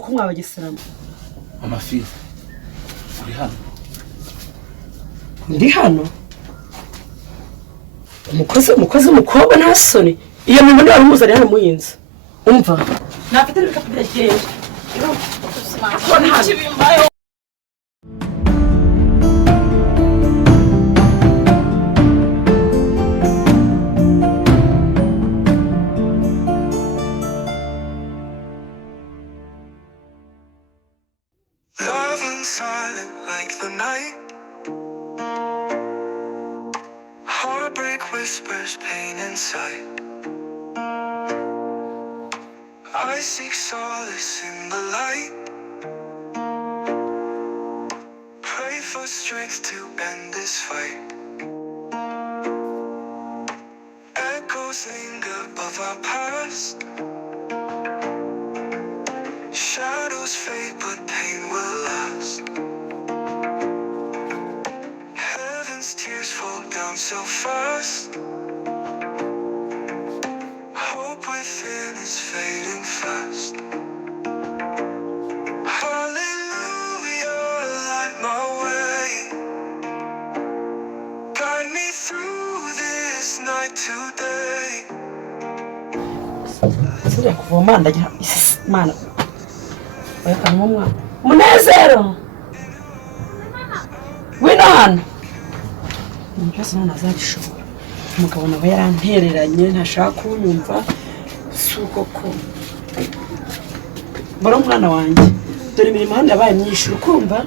nuko mwabagisiramo. Amafi. Uri hano. Ndi hano. Umukozi umukobwa nta soni. Iyo muntu wari muzari hano muyinza. Umva. Nafite n'ibikapu byagiye. Iro usima. Kibimbayo. Silent like the night. Heartbreak whispers pain inside. I seek solace in the light. Pray for strength to end this fight. Echoes linger above our past. Shadows fade but pain will last. Heaven's tears fall down so fast. Hope within is fading fast. Hallelujah, light my way. Guide me through this night today. Sija kuvoma ndagira mana. Weka mumwa. Munezero. Winan. Mbese none azabishobora. Umugabo nawe yarantereranye ntashaka kunyumva suko ko. Bora umwana wanjye. Dore imirimo hano yabaye myinshi ukumva.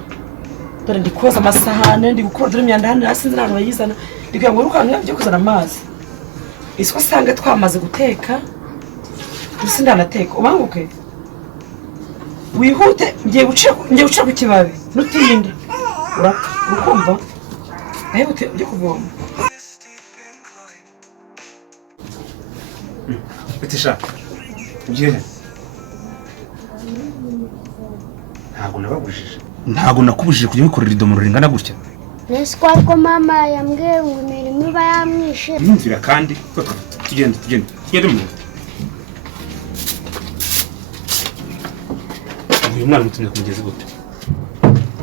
Dore ndi koza amasahane ndi gukora dore imyanda hano yasinze nano bayizana. Ndikuye ngo rukanka byo kuzana amazi. Iswa sange twamaze guteka. Dusinda nateka ubanguke. Wihute ngiye guca ku kibabi nutinda. Ukumva? Ahebute ujye kuvoma. Bitisha. Ugiye. Ntabwo nababujije. Ntabwo nakubujije kujya wikorera idomoro ringana gutya. Nese ko ariko mama yambwiye ngo imirimo iba yamwishe. Yumvira kandi tugende. Uyu mwana mutumye kumugeza gute?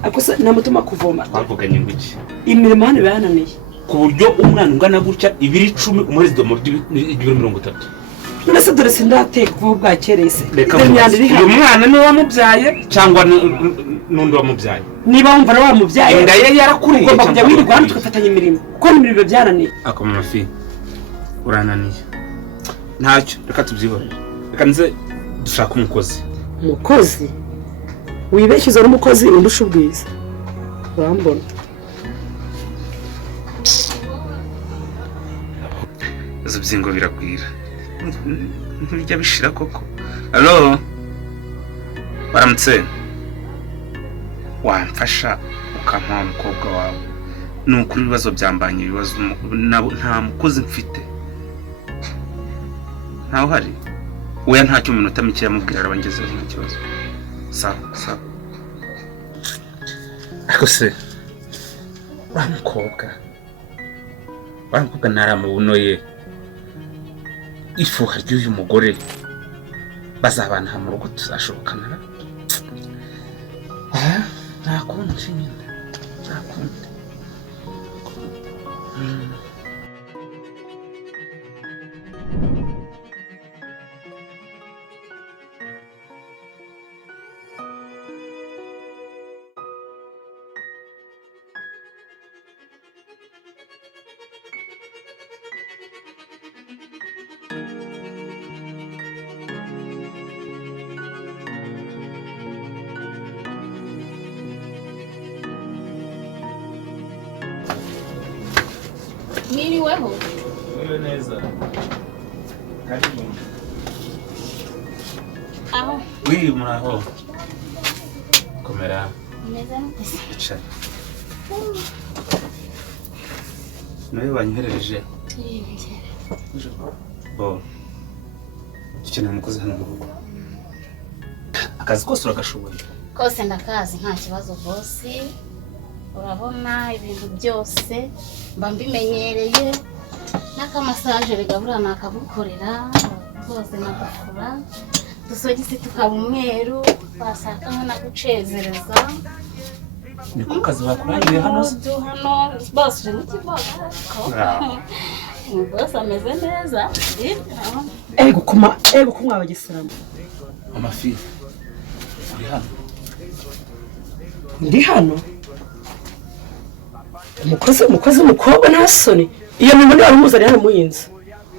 Akosa namutuma kuvoma. Bavuganye ngo iki? Imirimo hano yananiye. Ku buryo umwana ungana gutya 210 umurezi do muri 230. Nase dore sindateka kuva bwakerese. Uyu mwana ni wamubyaye cyangwa nundi wamubyaye? Niba wumva na wamubyaye. Inda ye yarakuriye. Ugomba kujya wirirwa hano tugafatanya imirimo. Kuko imirimo byarananiye. Akoma mafi. Urananiye. Ntacyo reka tubyihorere. Reka nze dushaka umukozi. Umukozi? Wibeshyize n'umukozi undusha ubwiza. Urambona. Zubzingo biragwira. Nturya bishira koko. Allo? Baramutse. Wamfasha ukampa umukobwa wawe. Nukuri ibibazo byambanye ibibazo nta mukozi mfite. Ntaho hari. Oya ntacyo minota mike yamubwira arabangezeho ikibazo. Sawa. Ako se. Wamukobwa naramubunoye. Ifu haryo uyu mugore. Bazabana mu rugo tuzashobokana. Nakundi nyine. Nakundi. Niriweho? Wewe neza. Karibu. Aho. Oui, muraho. Komera. Neza mutese. Icara. Nawe banyoherereje. Bo. Dukeneye umukozi hano mu rugo. Akazi kose uragashoboye. Kose ndakazi nta kibazo boss. Urabona ibintu byose mba mbimenyereye. N'akamasaje regabura nakabukorera. Kose nagakora. udusogisi tukaba umweru wasanga nkanagucezereza niko kazi bakurangiye hano hano bose uje n'ikiboga bose ameze neza ego kumwa abageseramu amafi uri hano ndi hano umukozi w'umukobwa nta soni iyo mirimo niba umuzaniye hano muyinzi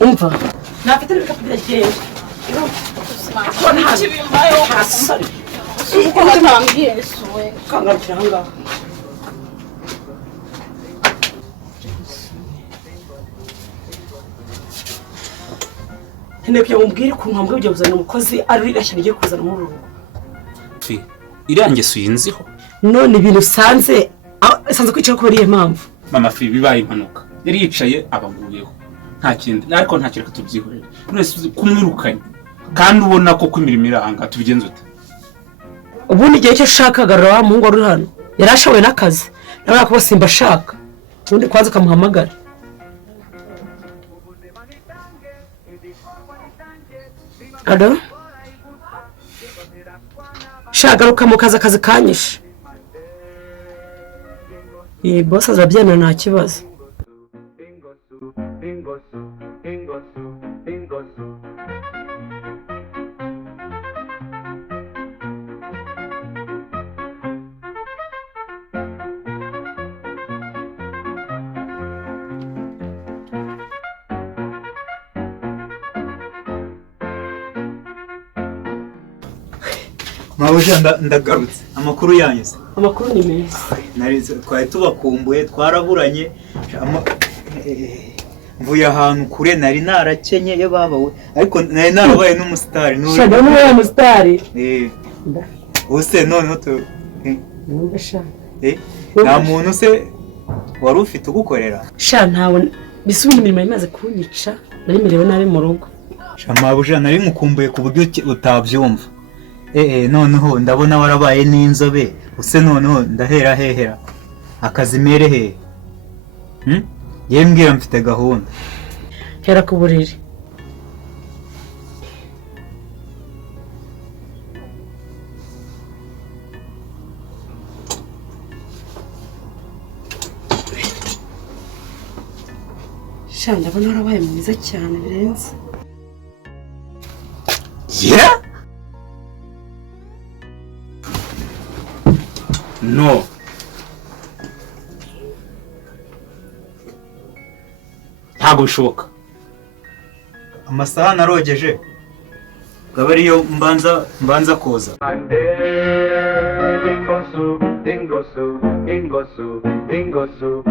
umva nafite n'ibikapu byagenze ikibimbayeho nta soni uko natambwiye suwe ukangarukira aha ngaha nkeneye kugira ngo umbwire ukuntu wambwiye ugiye kuzana umukozi ari uriya shyano ugiye kuzana muri uru rugo fi iriya ngeso uyinziho none ibintu usanze kwicara kubera iyo mpamvu mama fi bibaye impanuka yari yicaye abanguyeho nta kindi ariko nta kireka tubyihorera none kumwirukanye kandi ubona ko imirimo iranga tubigenza ute ubundi igihe cyo ushakaga wa muhungu wari uri hano yari ashoboye n'akazi nawe yakuba simba ashaka ubundi kwanza ukamuhamagara alo shagaruka mu kazi kanyishe iyi bose azabyemera nta kibazo Mabuja ndagarutse amakuru yanyuze amakuru ni meza twari tubakumbuye twaraburanye mvuye ahantu kure nari narakenye ye babawe ariko nari narabaye n'umusitari shaka n'uwo musitari use noneho nta muntu se wari ufite ugukorera sha ntawe bisubira imirimo imaze kunyica nari merewe nabi mu rugo Mabuja nari mukumbuye ku buryo utabyumva noneho ndabona warabaye n'inzobe use noneho ndahera hehera akazi mere hehe yewe mbwira mfite gahunda hera ku buriri sha ndabona warabaye mwiza cyane birenze no ntabwo bishoboka amasaha narogeje ngaba ariyo mbanza koza Ingosu